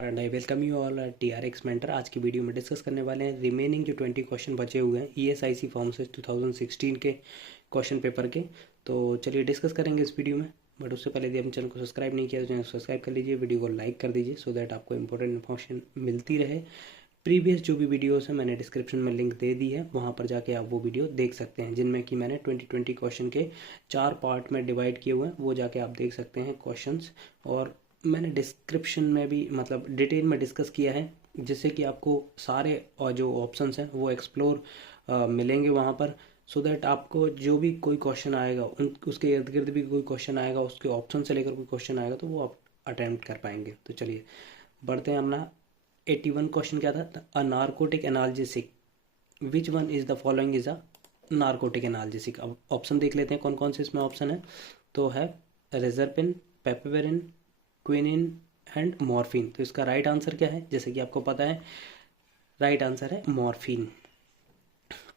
And I welcome you all TRX mentor. आज की video में डिस्कस करने वाले हैं रिमेनिंग जो 20 क्वेश्चन बचे हुए हैं ESIC फॉर्म से 2016 के क्वेश्चन पेपर के। तो चलिए डिस्कस करेंगे इस वीडियो में। बट उससे पहले यदि आपने चैनल को सब्सक्राइब नहीं किया तो चैनल को सब्सक्राइब कर लीजिए, वीडियो को लाइक कर दीजिए सो दैट आपको इंपॉर्टेंट इन्फॉर्मेशन मिलती रहे। प्रीवियस जो भी वीडियोस हैं मैंने डिस्क्रिप्शन में लिंक दे दी है, वहाँ पर जाके आप वो वीडियो देख सकते हैं जिनमें कि मैंने 20 क्वेश्चन के 4 पार्ट में डिवाइड किए हुए हैं, वो जाके आप देख सकते हैं क्वेश्चंस। और मैंने डिस्क्रिप्शन में भी मतलब डिटेल में डिस्कस किया है जिससे कि आपको सारे और जो ऑप्शंस हैं वो एक्सप्लोर मिलेंगे वहाँ पर, सो दैट आपको जो भी कोई क्वेश्चन आएगा उन उसके इर्द गिर्द भी कोई क्वेश्चन आएगा, उसके ऑप्शन से लेकर कोई क्वेश्चन आएगा तो वो आप अटेम्प्ट कर पाएंगे। तो चलिए बढ़ते हैं अपना 81 क्वेश्चन क्या था। A narcotic analgesic, which one is the following is a narcotic analgesic. अब ऑप्शन देख लेते हैं कौन कौन से इसमें ऑप्शन है। तो है रेजरपिन, पेपेवेरिन, क्विनिन एंड मॉर्फिन। तो इसका राइट आंसर क्या है, जैसे कि आपको पता है राइट आंसर है मॉर्फिन।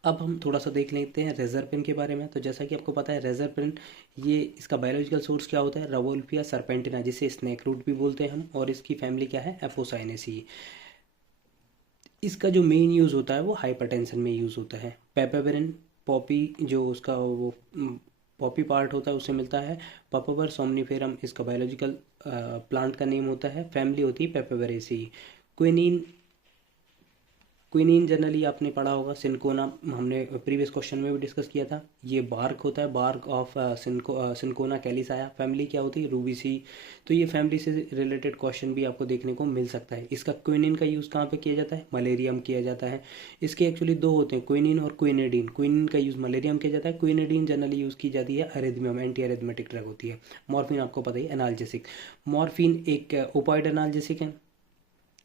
अब हम थोड़ा सा देख लेते हैं रेजरपिन के बारे में। तो जैसा कि आपको पता है रेजरपिन, ये इसका बायोलॉजिकल सोर्स क्या होता है, रवोल्फिया सर्पेंटिना, जिसे स्नेक रूट भी बोलते हैं हम, और इसकी फैमिली क्या है, एफोसाइनेसी। इसका जो मेन यूज़ होता है वो हाइपरटेंशन में यूज़ होता है। पेपेवेरिन पॉपी, जो उसका वो पॉपी पार्ट होता है उससे मिलता है। पपावर सोमनिफेरम इसका बायोलॉजिकल प्लांट का नेम होता है, फैमिली होती है पेपेवेरेसी। क्विनीन, क्विनीन जनरली आपने पढ़ा होगा, सिनकोना, हमने प्रीवियस क्वेश्चन में भी डिस्कस किया था। ये बार्क होता है, बार्क ऑफ सिनकोना कैलिसाया, फैमिली क्या होती है, रूबीसी। तो ये फैमिली से रिलेटेड क्वेश्चन भी आपको देखने को मिल सकता है। इसका क्विनिन का यूज़ कहाँ पे किया जाता है, मलेरियम किया जाता है। इसके एक्चुअली दो होते हैं, क्विनिन और क्विनेडिन। क्विनिन का यूज़ मलेरियम किया जाता है, क्विनेडिन जनरली यूज़ की जाती है अरिथमिया में, एंटी अरिथमेटिक ड्रग होती है। मॉर्फिन आपको पता ही एनाल्जेसिक। मॉर्फिन एक ओपाइड एनाल्जेसिक है,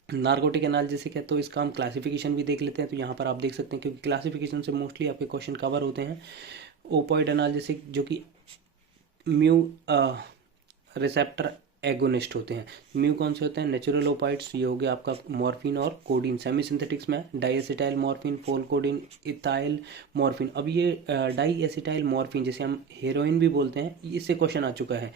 नार्कोटिक एनालिसिस है। तो इसका हम क्लासिफिकेशन भी देख लेते हैं। तो यहाँ पर आप देख सकते हैं क्योंकि क्लासिफिकेशन से मोस्टली आपके क्वेश्चन कवर होते हैं। ओपॉइड एनालिसिस जो कि म्यू रिसेप्टर एगोनिस्ट होते हैं। म्यू कौन से होते हैं, नेचुरल ओपाइड्स, ये हो गया आपका मॉर्फिन और कोडीन। सेमी सिंथेटिक्स में डाईएसिटाइल मॉर्फिन, फोलकोडिन, इथाइल मॉर्फिन। अब ये डाईएसिटाइल मॉर्फिन जिसे हम हेरोइन भी बोलते हैं, इससे क्वेश्चन आ चुका है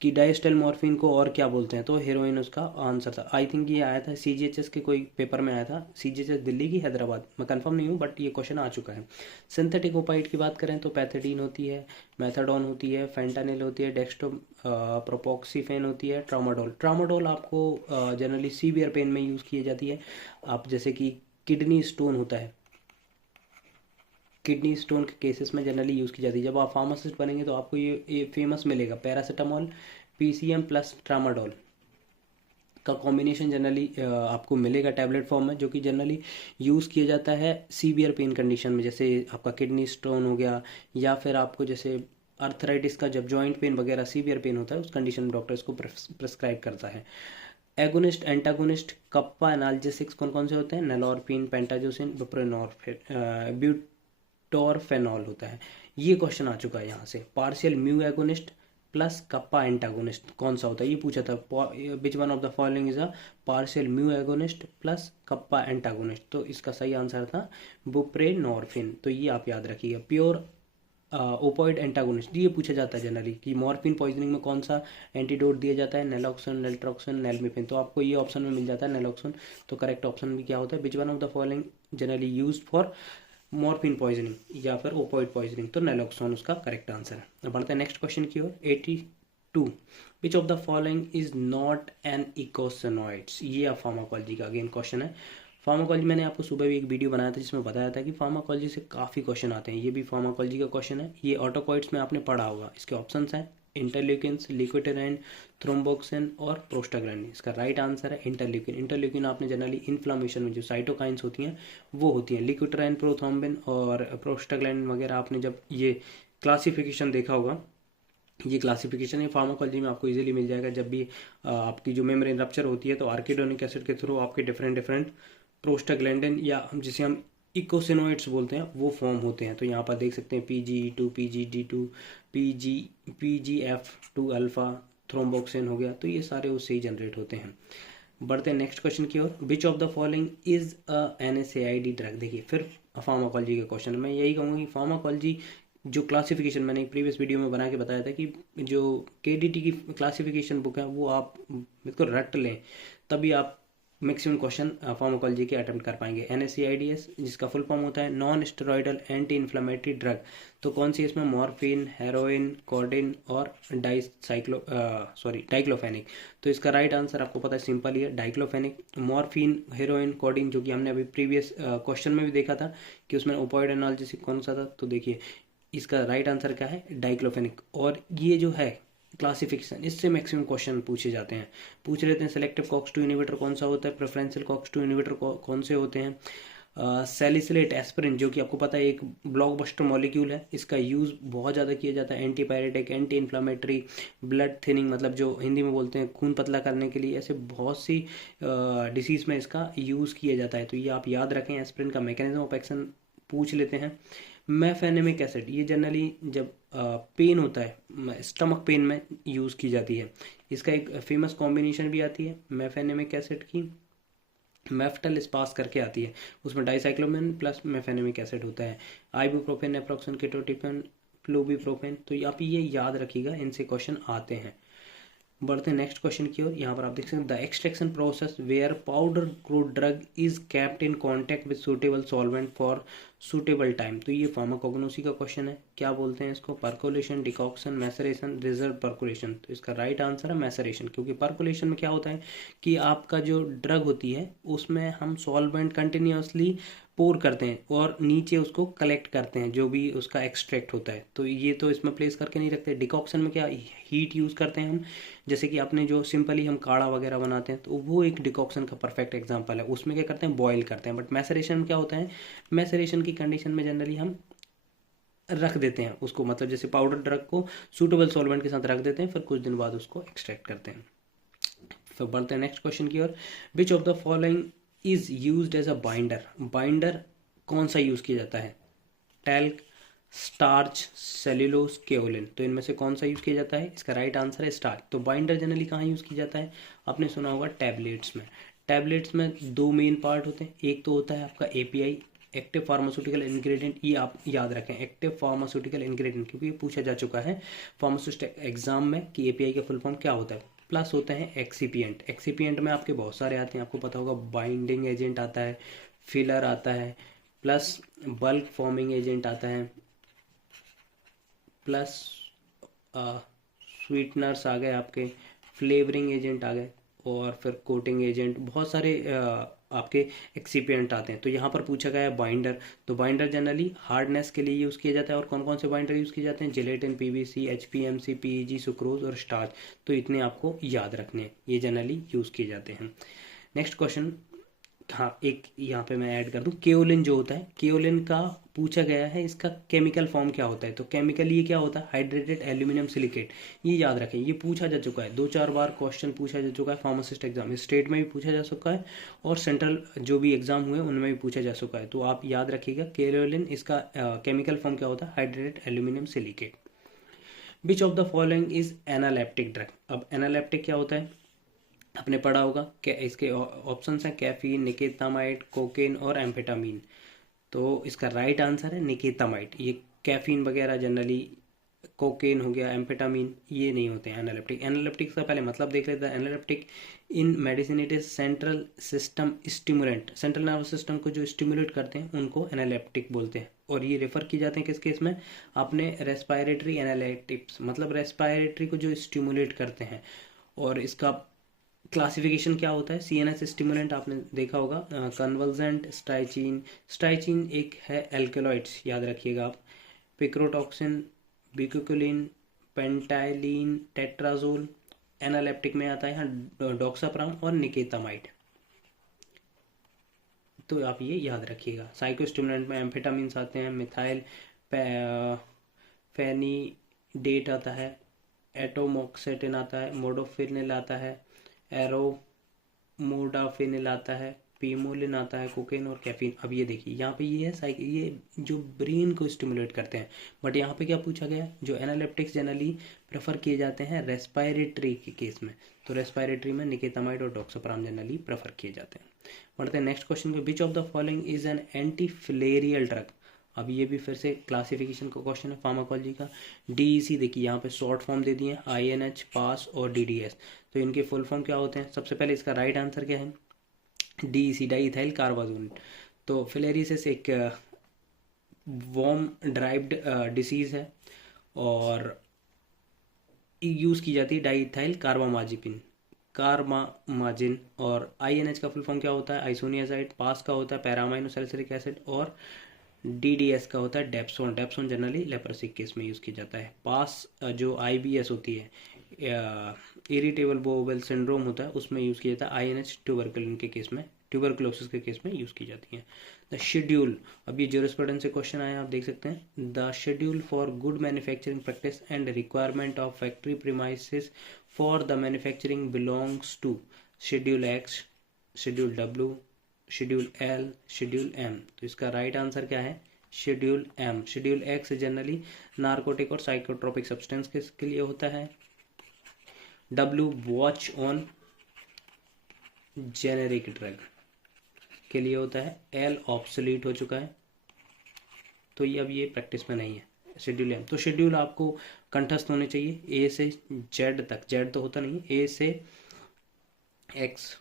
कि डाइस्टाइल मॉर्फिन को और क्या बोलते हैं, तो हेरोइन उसका आंसर था। आई थिंक ये आया था CGHS के कोई पेपर में आया था, CGHS दिल्ली की हैदराबाद, मैं कंफर्म नहीं हूँ बट ये क्वेश्चन आ चुका है। सिंथेटिक ओपाइड की बात करें तो पैथेडीन होती है, मेथाडोन होती है, फेंटानिल होती है, डेक्स्टो प्रोपोक्सीफेन होती है, ट्रामाडोल। ट्रामाडोल आपको जनरली सीवियर पेन में यूज़ की जाती है। आप जैसे कि किडनी स्टोन होता है, किडनी स्टोन के केसेस में जनरली यूज़ की जाती है। जब आप फार्मासिस्ट बनेंगे तो आपको ये फेमस मिलेगा, पैरासीटामोल PCM प्लस ट्रामाडोल का कॉम्बिनेशन जनरली आपको मिलेगा टैबलेट फॉर्म में, जो कि जनरली यूज़ किया जाता है सीवियर पेन कंडीशन में, जैसे आपका किडनी स्टोन हो गया, या फिर आपको जैसे अर्थराइटिस का जब जॉइंट पेन वगैरह सीवियर पेन होता है उस कंडीशन में डॉक्टर इसको प्रेस्क्राइब करता है। एगोनिस्ट, एंटागोनिस्ट, कप्पा एनाल्जेसिक्स कौन कौन से होते हैं, नेलोरपिन, पेंटाजोसिन, बुप्रेनोर्फिन, टॉरफेनॉल होता है। ये क्वेश्चन आ चुका है यहाँ से। Partial mu agonist plus kappa antagonist कौन सा होता है, ये पूछा था। विच one of the following is a partial mu agonist plus kappa antagonist. तो इसका सही आंसर था बुप्रेनोर्फिन। तो ये आप याद रखिएगा। प्योर ओपॉइड एंटागोनिस्ट, ये पूछा जाता है जनरली कि मॉर्फिन पॉइजनिंग में कौन सा एंटीडोट दिया जाता है, नेलोक्सन, नेल्ट्रोक्सन, नेलमिफिन। तो आपको ये ऑप्शन में मिल जाता है नेलोक्सन। तो करेक्ट ऑप्शन भी क्या होता है, which one of the following generally used for morphine poisoning या फिर ओपॉइड पॉइजनिंग, तो नेलोक्सोन उसका करेक्ट आंसर है। अब बढ़ते हैं नेक्स्ट क्वेश्चन की ओर। 82, which of the following is not an eicosanoids. ये अब फार्माकोलॉजी का अगेन क्वेश्चन है। फार्माकोलॉजी मैंने आपको सुबह भी एक वीडियो बनाया था जिसमें बताया था कि फार्माकोलॉजी से काफ़ी क्वेश्चन आते हैं। ये भी फार्माकोलॉजी का क्वेश्चन है। ये ऑटोकॉइड्स में आपने पढ़ा होगा। इसके ऑप्शंस हैं इंटरल्यूकिन्स, लिकोटेराइन, थ्रोम्बोक्सिन और प्रोस्टाग्लैंडिन। इसका राइट आंसर है इंटरल्यूकिन। इंटरल्यूकिन आपने जनरली इन्फ्लामेशन में जो साइटोकाइंस होती हैं वो होती हैं। लिकोटेराइन, प्रोथ्रोम्बिन और प्रोस्टाग्लैंडिन वगैरह आपने जब ये क्लासिफिकेशन देखा होगा, ये क्लासिफिकेशन है फार्माकोलॉजी में आपको इजीली मिल जाएगा। जब भी आपकी जो मेम्ब्रेन रप्चर होती है तो आर्किडोनिक एसिड के थ्रू आपके डिफरेंट डिफरेंट प्रोस्टाग्लैंडिन या जिसे हम इकोसिनोइड्स बोलते हैं वो फॉर्म होते हैं। तो यहाँ पर देख सकते हैं PGE2, PGD2, PGF2 alpha, thromboxane हो गया, तो ये सारे उससे ही जनरेट होते हैं। बढ़ते हैं नेक्स्ट क्वेश्चन की ओर। Which of the following is a NSAID drug. देखिए फिर फार्माकोलॉजी का क्वेश्चन। मैं यही कहूँगा कि फार्माकोलॉजी जो क्लासिफिकेशन मैंने एक प्रीवियस वीडियो में बना के बताया था कि जो KDT की क्लासिफिकेशन बुक है वो आप बिल्कुल रट लें, तभी आप मैक्सिमम क्वेश्चन फार्माकोलॉजी के अटेम्प्ट कर पाएंगे। NSAIDs जिसका फुल फॉर्म होता है non steroidal anti inflammatory drug. तो कौन सी इसमें, मॉर्फिन, हेरोइन, कोडिन और डाइक्लोफेनिक। तो इसका राइट आंसर आपको पता है, सिंपल ही है, डाइक्लोफेनिक। मॉर्फिन, हेरोइन, कोडिन जो कि हमने अभी प्रीवियस क्वेश्चन में भी देखा था कि उसमें ओपियोइड एनाल्जेसिक कौन सा था, तो देखिए इसका राइट आंसर क्या है, डाइक्लोफेनिक। और ये जो है क्लासिफिकेशन, इससे मैक्सिमम क्वेश्चन पूछे जाते हैं। पूछ लेते हैं सेलेक्टिव कॉक्स 2 इनिबिटर कौन सा होता है, प्रेफरेंशियल कॉक्स 2 इनिबिटर कौन से होते हैं। सैलिसिलेट एस्पिरिन जो कि आपको पता है एक ब्लॉकबस्टर मॉलिक्यूल है, इसका यूज़ बहुत ज़्यादा किया जाता है antipyretic, anti inflammatory, blood thinning मतलब जो हिंदी में बोलते हैं खून पतला करने के लिए, ऐसे बहुत सी डिसीज़ में इसका यूज़ किया जाता है। तो ये आप याद रखें। एस्पिरिन का मैकेनिज्म ऑफ एक्शन पूछ लेते हैं। मेफेनेमिक एसिड ये जनरली जब पेन होता है, स्टमक पेन में यूज़ की जाती है। इसका एक फेमस कॉम्बिनेशन भी आती है मेफेनेमिक एसिड की, मेफ्टल स्पास करके आती है, उसमें डाइसाइक्लोमिन प्लस मेफेनेमिक एसिड होता है। Ibuprofen, naproxen, ketotifen, flurbiprofen. तो आप ये याद रखिएगा, इनसे क्वेश्चन आते हैं। बढ़ते हैं नेक्स्ट क्वेश्चन की ओर। यहाँ पर आप देख सकते हैं the extraction process where powder crude drug is kept in contact with suitable solvent for suitable time. तो ये फार्माकोग्नोसी का क्वेश्चन है। क्या बोलते हैं इसको, percolation, decoction, maceration, reserve percolation. तो इसका राइट आंसर है मैसरेशन, क्योंकि पर्कोलेशन में क्या होता है कि आपका जो ड्रग होती है उसमें हम सॉल्वेंट कंटिन्यूसली पोर करते हैं और नीचे उसको कलेक्ट करते हैं जो भी उसका एक्सट्रैक्ट होता है। तो ये तो इसमें प्लेस करके नहीं रखते। डिकॉक्शन में क्या हीट यूज़ करते हैं हम, जैसे कि आपने जो सिंपली हम काढ़ा वगैरह बनाते हैं, तो वो एक डिकॉक्शन का परफेक्ट एग्जांपल है। उसमें क्या करते हैं, बॉईल करते हैं। बट मैसरेशन में क्या होता है, मैसरेशन की कंडीशन में जनरली हम रख देते हैं उसको, मतलब जैसे पाउडर ड्रग को सूटेबल सॉल्वेंट के साथ रख देते हैं, फिर कुछ दिन बाद उसको एक्सट्रैक्ट करते हैं। फिर बढ़ते हैं नेक्स्ट क्वेश्चन की ओर। Which of the following is used as a binder. Binder कौन सा यूज़ किया जाता है, टैल्क, स्टार्च, सेल्यूलोज, केओलिन। तो इनमें से कौन सा यूज़ किया जाता है, इसका राइट आंसर है स्टार्च। तो बाइंडर जनरली कहाँ यूज़ किया जाता है, आपने सुना होगा टैबलेट्स में। टैबलेट्स में दो मेन पार्ट होते हैं, एक तो होता है आपका API, एक्टिव फार्मास्यूटिकल इंग्रेडिएंट। ये आप याद रखें, एक्टिव फार्मास्यूटिकल इंग्रेडिएंट, क्योंकि ये पूछा जा चुका है फार्मास्यूटिकल एग्जाम में कि API का फुल फॉर्म क्या होता है। प्लस होते हैं एक्सीपियंट। एक्सीपियंट में आपके बहुत सारे आते हैं, आपको पता होगा बाइंडिंग एजेंट आता है, फिलर आता है, प्लस बल्क फॉर्मिंग एजेंट आता है, प्लस स्वीटनर्स आ गए आपके, फ्लेवरिंग एजेंट आ गए, और फिर कोटिंग एजेंट, बहुत सारे आपके एक्सीपियंट आते हैं। तो यहाँ पर पूछा गया है बाइंडर। तो बाइंडर जनरली हार्डनेस के लिए यूज़ किया जाता है। और कौन कौन से बाइंडर यूज़ किए जाते हैं, gelatin, PVC, HPMC, PEG, sucrose और स्टार्च। तो इतने आपको याद रखने हैं, ये जनरली यूज़ किए जाते हैं। नेक्स्ट क्वेश्चन, हाँ एक यहाँ पे मैं ऐड कर दूँ, केओलिन जो होता है, केओलिन का पूछा गया है इसका केमिकल फॉर्म क्या होता है। तो केमिकल ये क्या होता है, हाइड्रेटेड एल्यूमिनियम सिलिकेट। ये याद रखें, ये पूछा जा चुका है, 2-4 बार क्वेश्चन पूछा जा चुका है फार्मासिस्ट एग्जाम, स्टेट में भी पूछा जा चुका है और सेंट्रल जो भी एग्जाम हुए उनमें भी पूछा जा चुका है। तो आप याद रखिएगा केओलिन, इसका केमिकल फॉर्म क्या होता है, hydrated aluminium silicate. Which of the following is analeptic drug. अब एनालेप्टिक क्या होता है, आपने पढ़ा होगा। क्या इसके ऑप्शंस हैं, कैफीन, निकेतामाइड, कोकेन और एम्फेटामीन। तो इसका राइट आंसर है निकेतामाइड। ये कैफीन वगैरह जनरली, कोकेन हो गया, एम्फेटामीन, ये नहीं होते हैं एनालिप्टिक। एनालिप्टिक का पहले मतलब देख लेते हैं। Analeptic in medicine it is central system stimulant. Central nervous system को जो स्टिमुलेट करते हैं उनको एनालिप्टिक बोलते हैं। और ये रेफर की जाते हैं किस केस में, आपने रेस्पायरेटरी एनालिटिक्स, मतलब रेस्पायरेटरी को जो स्टिमुलेट करते हैं। और इसका क्लासिफिकेशन क्या होता है, CNS स्टिमुलेंट आपने देखा होगा, कन्वल्जेंट, स्ट्राइचिन। स्ट्राइचिन एक है एल्केलॉइड्स, याद रखिएगा आप। पिक्रोटॉक्सिन, बिक्यूकुलिन, पेंटाइलिन, टेट्राजोल। एनालेप्टिक में आता है यहाँ डॉक्साप्राम और निकेतामाइड। तो आप ये याद रखिएगा। साइकोस्टिमुलेंट में एम्फेटामिन्स आते हैं, मिथाइल फेनिडेट आता है, एटोमोक्सेटिन आता है, मोडोफिनिल आता है, एरोमोडाफिनिल आता है, पीमोलिन आता है, कोकेन और कैफीन। अब ये देखिए यहाँ पे ये है ये जो ब्रेन को स्टिमुलेट करते हैं। बट यहाँ पे क्या पूछा गया है, जो एनालिप्टिक्स जनरली प्रेफर किए जाते हैं रेस्पायरेटरी के केस में। तो रेस्पायरेटरी में निकेतामाइड और डॉक्सोप्राम जनरली प्रेफर किए जाते हैं। बढ़ते हैं नेक्स्ट क्वेश्चन पे। विच of the following is an anti filarial drug. अब ये भी फिर से क्लासिफिकेशन का क्वेश्चन है फार्माकोलॉजी का। DEC देखिए यहाँ पे शॉर्ट फॉर्म दे दिए, INH, पास और DDS। तो इनके फुल फॉर्म क्या होते हैं, सबसे पहले इसका राइट आंसर क्या है, DEC डाईइथाइल कार्बाजोन। तो फिलेरियसिस एक वॉर्म ड्राइव्ड डिसीज़ है और यूज़ की जाती है डाईइथाइल कार्बामाजिन। और INH का फुल फॉर्म क्या होता है? आइसोनियाजाइड। पास का होता है पैरामाइनो सैलिसिलिक एसिड। और DDS का होता है डेप्सोन। डेप्सोन जनरली लेप्रोसिक केस में यूज़ किया जाता है। पास जो IBS होती है, इरिटेबल बोवेल सिंड्रोम होता है, उसमें यूज़ किया जाता है। INH ट्यूबरकुलिन के केस में, ट्यूबरकुलोसिस के केस में यूज़ की जाती है। द शेड्यूल, अब ये ज्यूरिस्प्रूडेंस से क्वेश्चन आया, आप देख सकते हैं। The schedule for good manufacturing practice and requirement of factory premises for the manufacturing belongs to schedule X, schedule W, schedule L, schedule M। तो इसका राइट आंसर क्या है? Schedule M। Schedule X generally narcotic और psychotropic substance के लिए होता है। W watch on generic drug के लिए होता है। L ऑब्सोलीट हो चुका है, तो ये अब ये प्रैक्टिस में नहीं है। शेड्यूल M, तो शेड्यूल आपको कंठस्थ होने चाहिए A से Z तक। Z तो होता नहीं है, A से X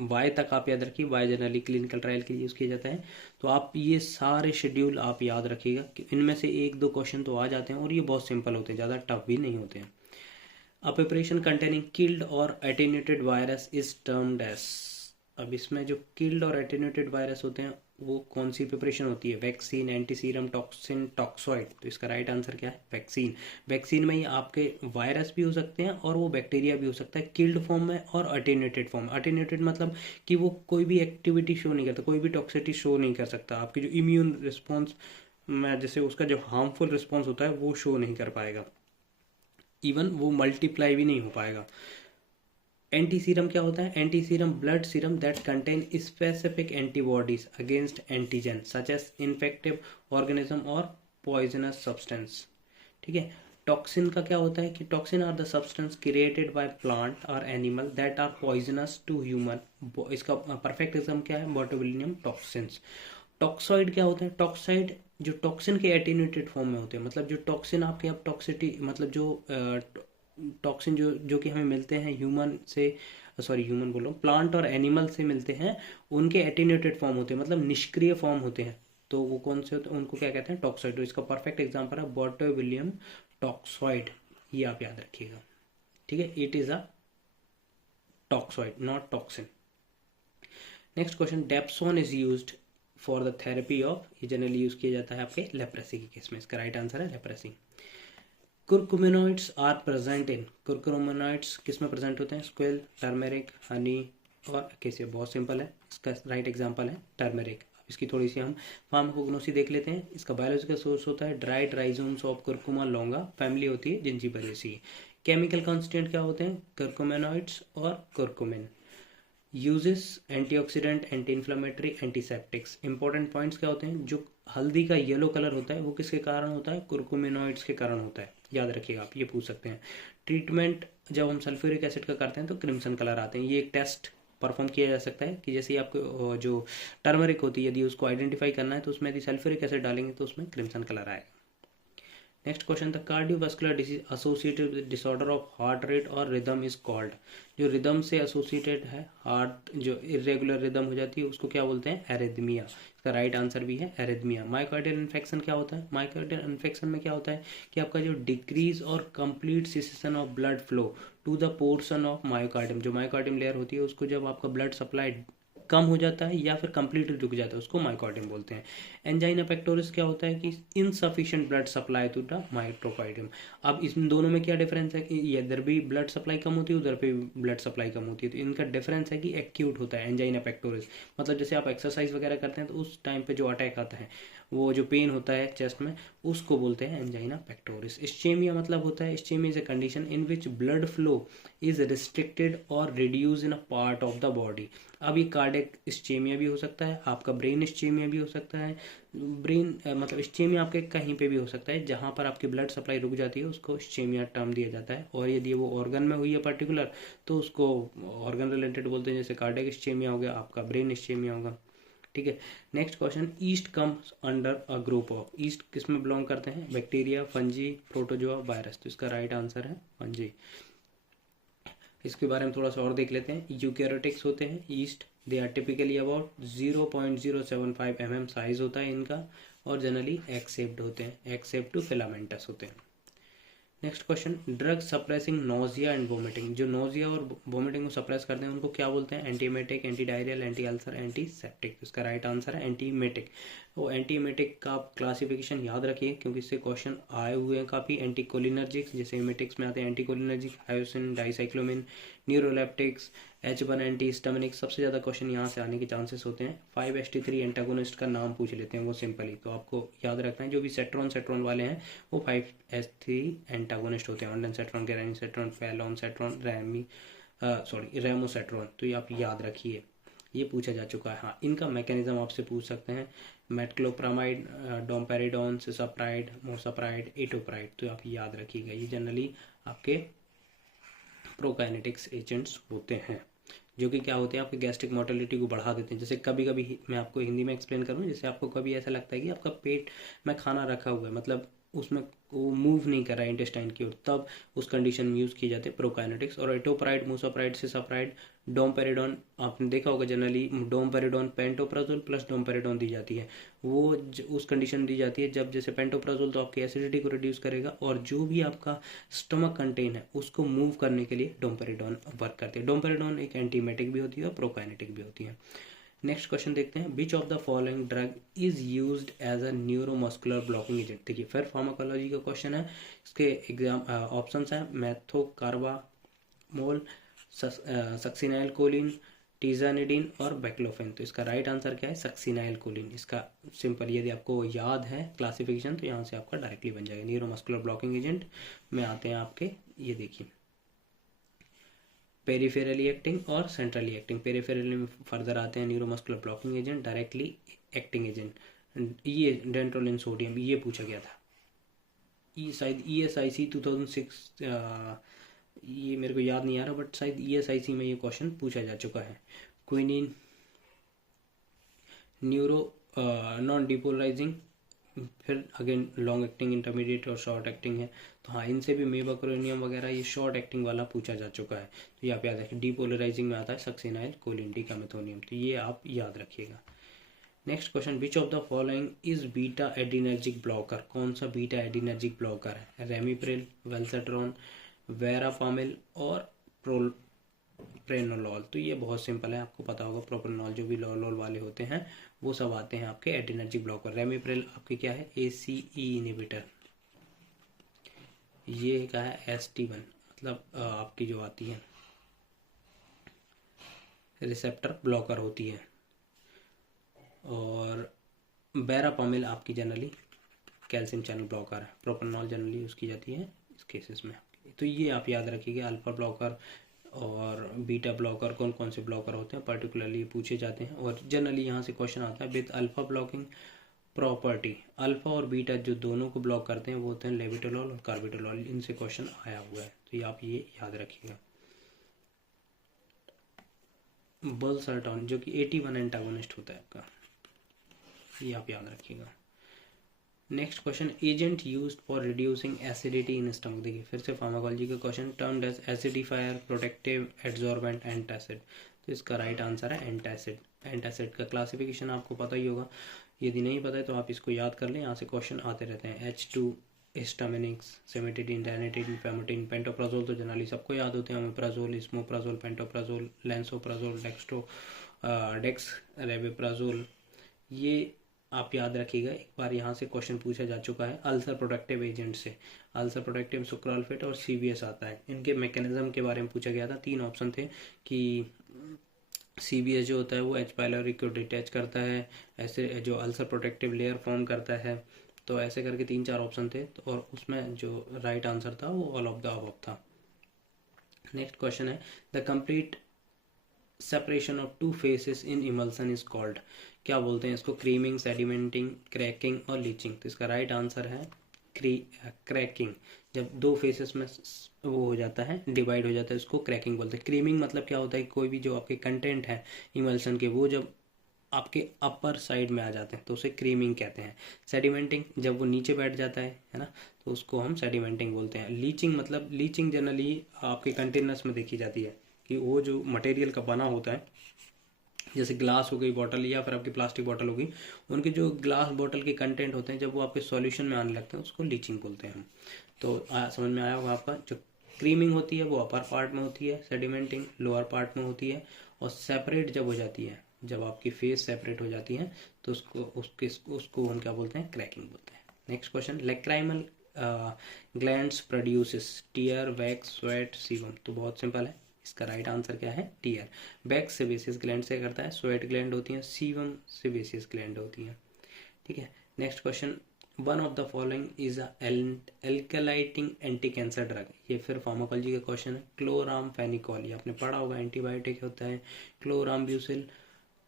Y तक आप याद रखिए। Y जनरली क्लिनिकल ट्रायल के लिए यूज़ किया जाता है। तो आप ये सारे शेड्यूल आप याद रखिएगा कि इनमें से एक दो क्वेश्चन तो आ जाते हैं और ये बहुत सिंपल होते हैं, ज़्यादा टफ भी नहीं होते हैं। अ प्रिपरेशन कंटेनिंग किल्ड और attenuated virus is termed as. अब इसमें जो किल्ड और एटेन्यूटेड वायरस होते हैं वो कौन सी प्रिपरेशन होती है? Vaccine, antiserum, toxin, toxoid. तो इसका राइट आंसर क्या है? वैक्सीन। वैक्सीन में ही आपके वायरस भी हो सकते हैं और वो बैक्टीरिया भी हो सकता है, किल्ड फॉर्म में और अटेन्यूटेड फॉर्म। अटेन्यूटेड मतलब कि वो कोई भी एक्टिविटी शो नहीं करता, कोई भी टॉक्सिटी शो नहीं कर सकता। आपकी जो इम्यून रिस्पॉन्स में जैसे उसका जो हार्मफुल रिस्पॉन्स होता है वो शो नहीं कर पाएगा, इवन वो मल्टीप्लाई भी नहीं हो पाएगा। एंटी सीरम क्या होता है? Anti serum blood serum that contain specific antibodies against antigen such as infective organism और पॉइजनस सब्सटेंस। ठीक है। टॉक्सिन का क्या होता है कि toxin are the substance created by plant और animal that are poisonous to human. इसका परफेक्ट एग्जाम क्या है? बॉटुलिनियम टॉक्सिन्स। टॉक्सॉइड क्या होता है? टॉक्साइड जो टॉक्सिन के एटीन्यूटेड फॉर्म में होते हैं, मतलब जो टॉक्सिन आपके अब टॉक्सिटी मतलब जो टॉक्सिन जो कि हमें मिलते हैं ह्यूमन से, सॉरी ह्यूमन बोल रहा हूँ, प्लांट और एनिमल से मिलते हैं, उनके एटीन्यूटेड फॉर्म होते हैं, मतलब निष्क्रिय फॉर्म होते हैं। तो वो कौन से होते हैं? उनको क्या कहते हैं? टॉक्साइड। तो इसका परफेक्ट एग्जाम्पल है बॉटोविलियम टॉक्सॉइड, ये आप याद रखिएगा। ठीक है, it is a toxoid not toxin. Next question, dapsone is used for the therapy of, ये जनरली यूज किया जाता है आपके लेप्रेसी के केस में। इसका राइट आंसर है लेप्रेसी। कुरकुमिनॉइड्स आर प्रेजेंट इन, कुरकुमिनॉइड्स किस में प्रेजेंट होते हैं? स्क्विल, टर्मेरिक, हनी और अकेसिया। बहुत सिंपल है, इसका राइट एग्जांपल है टर्मेरिक। इसकी थोड़ी सी हम फार्माकोग्नोसी देख लेते हैं। इसका बायोलॉजिकल सोर्स होता है dried rhizomes of curcuma लॉन्गा, family होती है जिंजीबेरेसी। केमिकल कॉन्स्टिट्यूएंट क्या होते हैं? कुरकुमिनॉइड्स और curcumin. Uses antioxidant, anti inflammatory, antiseptics. Important points क्या होते हैं? जो हल्दी का येलो कलर होता है वो किसके कारण होता है? कुरकुमिनॉइड्स के कारण होता है, याद रखिएगा आप, ये पूछ सकते हैं। ट्रीटमेंट जब हम सल्फ्यूरिक एसिड का करते हैं तो क्रिम्सन कलर आते हैं। ये एक टेस्ट परफॉर्म किया जा सकता है कि जैसे आपको जो टर्मरिक होती है यदि उसको आइडेंटिफाई करना है तो उसमें यदि सल्फ्यूरिक एसिड डालेंगे तो उसमें क्रिम्सन कलर आएगा। Next question, the cardiovascular disease associated with disorder of heart rate और रिदम इज कॉल्ड। जो रिदम से एसोसिएटेड है, हार्ट जो इरेगुलर रिदम हो जाती है उसको क्या बोलते हैं? एरिथमिया। इसका राइट आंसर भी है एरिथमिया। माइकार्डियल इन्फेक्शन क्या होता है? माइकार्डियल इन्फेक्शन में क्या होता है कि आपका जो डिक्रीज और complete cessation of blood flow to the portion of myocardium, जो मायोकार्डियम लेयर होती है उसको जब आपका ब्लड सप्लाई कम हो जाता है या फिर कंप्लीटली रुक जाता है उसको मायोकार्डियम बोलते हैं। एंजाइना पेक्टोरिस क्या होता है कि insufficient blood supply to the myocardium. अब इन दोनों में क्या डिफरेंस है कि इधर भी ब्लड सप्लाई कम होती है, उधर पे ब्लड सप्लाई कम होती है। तो इनका डिफरेंस है कि एक्यूट होता है एंजाइना पेक्टोरिस, मतलब जैसे आप एक्सरसाइज वगैरह करते हैं तो उस टाइम पे जो अटैक आता है, वो जो पेन होता है चेस्ट में, उसको बोलते हैं एंजाइना पेक्टोरिस। इस्चेमिया मतलब होता है, ischaemia is a condition in which blood flow is restricted और reduce in a part of the body. अब ये कार्डियक इस्चेमिया भी हो सकता है, आपका ब्रेन इस्चेमिया भी हो सकता है। ब्रेन मतलब इस्चेमिया आपके कहीं पे भी हो सकता है, जहाँ पर आपकी ब्लड सप्लाई रुक जाती है उसको इस्चेमिया टर्म दिया जाता है। और यदि वो ऑर्गन में हुई है पर्टिकुलर तो उसको ऑर्गन रिलेटेड बोलते हैं, जैसे कार्डियक इस्चेमिया हो गया, आपका ब्रेन इस्चेमिया होगा। ठीक है। Next question, east comes under a group of, east किस में बिलोंग करते हैं? Bacteria, fungi, protozoa, virus. तो इसका राइट आंसर है फंजी। इसके बारे में थोड़ा सा और देख लेते हैं। यूकैरियोटिक्स होते हैं yeast, they are typically about 0.075 mm size होता है इनका, और जनरली एग शेप्ड होते हैं, एग शेप्ड टू फिलामेंटस होते हैं। Next question, drug suppressing nausea and vomiting, जो नोजिया और वोमिटिंग को सप्रेस करते हैं उनको क्या बोलते हैं? Antiemetic, anti diarrhoeal, anti ulcer, anti septic. इसका राइट आंसर है एंटीमेटिक। वो एंटीमेटिक का आप क्लासिफिकेशन याद रखिए क्योंकि इससे क्वेश्चन आए हुए हैं काफ़ी। एंटीकोलिनर्जिक्स जैसे इमेटिक्स में आते हैं anticholinergic, hyoscine, dicyclomine, neuroleptics, H1 anti histaminic, सबसे ज़्यादा क्वेश्चन यहाँ से आने के चांसेस होते हैं। 5-HT3 एंटागोनिस्ट का नाम पूछ लेते हैं वो सिंपली, तो आपको याद रखना है जो भी सेट्रॉन वाले हैं वो 5-H3 एंटागोनिस्ट होते हैं। ऑनडेनसेट्रॉन, गेरानीसेट्रॉन, फैलोनसेट्रॉन, रेमोसेट्रॉन, तो ये आप याद रखिए, ये पूछा जा चुका है। हाँ, इनका मैकेनिज्म आपसे पूछ सकते हैं, मेटक्लोप्रामाइड, डोम्पेरिडोन, सिसाप्राइड, मोसाप्राइड, एटोप्राइड, तो आप याद रखिएगा। ये जनरली आपके प्रोकाइनेटिक्स एजेंट्स होते हैं जो कि क्या होते हैं, आपके गैस्ट्रिक मोटिलिटी को बढ़ा देते हैं। जैसे कभी कभी मैं आपको हिंदी में एक्सप्लेन करूँ, जैसे आपको कभी ऐसा लगता है कि आपका पेट में खाना रखा हुआ है, मतलब उसमें वो मूव नहीं कर रहा है इंटेस्टाइन की ओर, तब उस कंडीशन में यूज़ किए जाते हैं प्रोकाइनेटिक्स। और एटोप्राइड, मोसाप्राइड, सिसाप्राइड, डोमपेरिडोन, आपने देखा होगा generally domperidone pantoprazole plus domperidone दी जाती है। वो उस कंडीशन में दी जाती है जब जैसे पेंटोप्राजोल तो आपकी एसिडिटी को रिड्यूस करेगा, और जो भी आपका स्टमक कंटेन है उसको मूव करने के लिए डोमपेरिडोन वर्क करती है। डोमपेरिडोन एक एंटीमेटिक भी होती है और प्रोकाइनेटिक भी होती है। नेक्स्ट क्वेश्चन देखते हैं, which of the following drug is used as a neuromuscular blocking agent. देखिए फिर फार्माकोलॉजी का क्वेश्चन है, इसके एग्जाम ऑप्शंस हैं मैथोकार्बामोल, सक्सिनाइल कोलिन, टीजानिडीन और बेक्लोफेन। तो इसका राइट आंसर क्या है? Succinyl Colin. इसका सिंपल यदि आपको याद है क्लासिफिकेशन तो यहाँ से आपका डायरेक्टली बन जाएगा। न्यूरोमस्कुलर ब्लॉकिंग एजेंट में आते हैं आपके, ये देखिए, पेरिफेरली एक्टिंग और सेंट्रली एक्टिंग। पेरिफेरली में फर्दर आते हैं neuromuscular blocking agent, directly acting agent. ये डेंट्रोलिन सोडियम, ये पूछा गया था, ये शायद ESIC 2006, ये मेरे को याद नहीं आ रहा, बट शायद ESIC में ये क्वेश्चन पूछा जा चुका है। क्विनिन, न्यूरो नॉन डिपोलराइजिंग, फिर अगेन लॉन्ग एक्टिंग, इंटरमीडिएट और शॉर्ट एक्टिंग है। तो हाँ, इनसे भी मेवाक्रोनियम वगैरह ये शॉर्ट एक्टिंग वाला पूछा जा चुका है। तो ये आप याद रखें। डिपोलराइजिंग में आता है सक्सिनाइल कोलिन, डिकामेथोनियम, तो ये आप याद रखिएगा। Next question, which of the following is beta adrenergic blocker. कौन सा बीटा एडिनर्जिक ब्लॉकर है? रेमिप्रिल, वेल्सेट्रॉन, वेरापामिल और प्रेनोलॉल। तो ये बहुत सिंपल है, आपको पता होगा। प्रोप्रेनॉल, जो भी लॉल वाले होते हैं वो सब आते हैं आपके एडिनर्जिक ब्लॉकर। रेमिप्रिल आपकी क्या है? ACE inhibitor. ये क्या है? ST1, मतलब आपकी जो आती है रिसेप्टर ब्लॉकर होती है। और बेरापामिल आपकी जनरली कैल्शियम चैनल ब्लॉकर है। प्रोप्रेनॉल जनरली यूज़ की जाती है इस केसेस में। तो ये आप याद रखिएगा, अल्फा ब्लॉकर और बीटा ब्लॉकर कौन कौन से ब्लॉकर होते हैं पर्टिकुलरली पूछे जाते हैं। और जनरली यहाँ से क्वेश्चन आता है with alpha blocking property. Alpha और बीटा जो दोनों को ब्लॉक करते हैं वो होते हैं लेविटोलॉल और कार्बिटोलॉल। इनसे क्वेश्चन आया हुआ है, तो ये आप ये याद रखिएगा। बलसर्टॉन जो कि 81 एंटागोनिस्ट होता है आपका, ये आप याद रखिएगा। Next question, agent used for reducing acidity in stomach. देखिए फिर से फार्माकोलॉजी का question, termed as acidifier, protective, adsorbent, antacid. तो इसका राइट आंसर है एंटासिड। एंटासिड का क्लासिफिकेशन आपको पता ही होगा, यदि नहीं पता है तो आप इसको याद कर लें, यहाँ से क्वेश्चन आते रहते हैं। H2 हिस्टामिनिक्स, सेमेटिडिन, रैनिटिन, फेमोटिन, पेंटोप्राजोल तो जनरली सबको याद होते हैं। ओमेप्राजोल, स्मोप्राजोल, पेंटोप्राजोल, लेंसोप्राजोल, डेक्स रेबेप्राजोल, ये आप याद रखिएगा। एक बार यहाँ से क्वेश्चन पूछा जा चुका है अल्सर प्रोटेक्टिव एजेंट से। अल्सर प्रोटेक्टिव सुक्राल्फेट और CVS आता है। इनके मैकेनिज्म के बारे में पूछा गया था। 3 ऑप्शन थे कि CVS जो होता है वो H. पायलोरी को डिटैच करता है, ऐसे जो अल्सर प्रोटेक्टिव लेयर फॉर्म करता है। तो ऐसे करके 3-4 ऑप्शन थे, तो और उसमें जो राइट आंसर था वो ऑल ऑफ द अबव था। नेक्स्ट क्वेश्चन है, the complete separation of 2 faces in emulsion is called. क्या बोलते हैं इसको? क्रीमिंग, सेडिमेंटिंग, क्रैकिंग और लीचिंग। तो इसका राइट आंसर है क्रैकिंग। जब 2 फेसेस में वो हो जाता है, डिवाइड हो जाता है, उसको क्रैकिंग बोलते हैं। क्रीमिंग मतलब क्या होता है? कोई भी जो आपके कंटेंट है इमल्सन के, वो जब आपके अपर साइड में आ जाते हैं तो उसे क्रीमिंग कहते हैं। सेडिमेंटिंग जब वो नीचे बैठ जाता है ना, तो उसको हम सेडिमेंटिंग बोलते हैं। लीचिंग मतलब, लीचिंग जनरली आपके कंटेनर्स में देखी जाती है कि वो जो मटेरियल का बना होता है जैसे ग्लास हो गई बॉटल या फिर आपकी प्लास्टिक बॉटल होगी, उनके जो ग्लास बॉटल के कंटेंट होते हैं जब वो आपके सॉल्यूशन में आने लगते हैं उसको लीचिंग बोलते हैं हम। तो समझ में आया होगा आपका। जो क्रीमिंग होती है वो अपर पार्ट में होती है, सेडिमेंटिंग लोअर पार्ट में होती है, और सेपरेट जब हो जाती है, जब आपकी फेस सेपरेट हो जाती है तो उसको हम क्या बोलते हैं, क्रैकिंग बोलते हैं। Next question, lacrimal glands produces tear, wax, sweat, sebum. तो बहुत सिंपल है, इसका राइट आंसर क्या है, टीयर। वैक्स सेबेसियस ग्लैंड से करता है, स्वेट ग्लैंड होती है, सीबम सेबेसियस ग्लैंड होती है। ठीक है। Next question, one of the following is alkylating anti cancer drug. ये फिर फार्माकोलॉजी का क्वेश्चन है। क्लोरामफेनिकॉल, ये आपने पढ़ा होगा, एंटीबायोटिक होता है। क्लोराम्ब्यूसिल,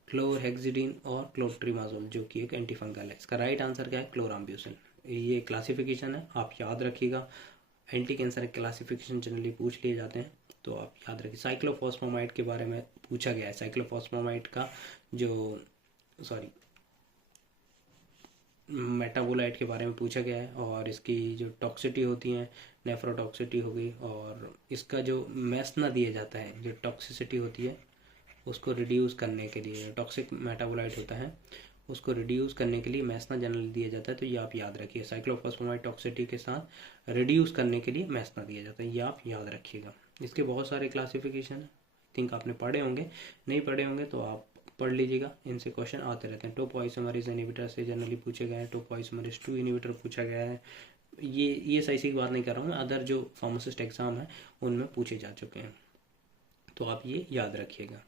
क्लोरहेक्सिडिन और क्लोट्रिमाजोल जो कि एक एंटीफंगल है। इसका राइट आंसर क्या है, क्लोराम्ब्यूसिल। ये क्लासिफिकेशन है, आप याद रखिएगा। एंटी कैंसर क्लासिफिकेशन जनरली पूछ लिए जाते हैं, तो आप याद रखिए। साइक्लोफॉस्फामाइड के बारे में पूछा गया है। साइक्लोफॉस्फामाइड का जो मेटाबोलाइट के बारे में पूछा गया है, और इसकी जो टॉक्सिटी होती है, नेफ्रोटॉक्सिटी हो गई, और इसका जो मैसना दिया जाता है, जो टॉक्सिसिटी होती है उसको रिड्यूस करने के लिए, टॉक्सिक मेटाबोलाइट होता है उसको रिड्यूस करने के लिए मैसना जनरली दिया जाता है। तो ये आप याद रखिए, साइक्लोफॉस्फेमाइड टॉक्सिटी के साथ रिड्यूस करने के लिए मैसना दिया जाता है, ये आप याद रखिएगा। इसके बहुत सारे क्लासिफिकेशन है, थिंक आपने पढ़े होंगे, नहीं पढ़े होंगे तो आप पढ़ लीजिएगा, इनसे क्वेश्चन आते रहते हैं। टोपोइसोमरेज इनहिबिटर से जनरली पूछे गए हैं, टोपोइसोमरेज 2 इनहिबिटर पूछा गया है। ये सही की बात नहीं कर रहा हूँ मैं, अदर जो फार्मासिस्ट एग्जाम है उनमें पूछे जा चुके हैं, तो आप ये याद रखिएगा।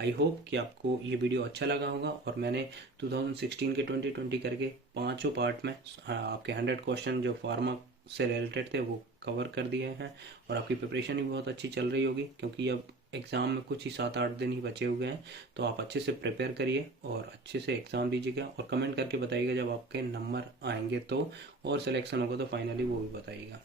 आई होप कि आपको ये वीडियो अच्छा लगा होगा, और मैंने 2016 के 2020 करके 5 पार्ट में आपके 100 क्वेश्चन जो फार्मा से रिलेटेड थे वो कवर कर दिए हैं, और आपकी प्रिपरेशन भी बहुत अच्छी चल रही होगी, क्योंकि अब एग्ज़ाम में कुछ ही 7-8 दिन ही बचे हुए हैं। तो आप अच्छे से प्रिपेयर करिए और अच्छे से एग्ज़ाम दीजिएगा, और कमेंट करके बताइएगा जब आपके नंबर आएंगे तो, और सिलेक्शन होगा तो फाइनली वो भी बताइएगा।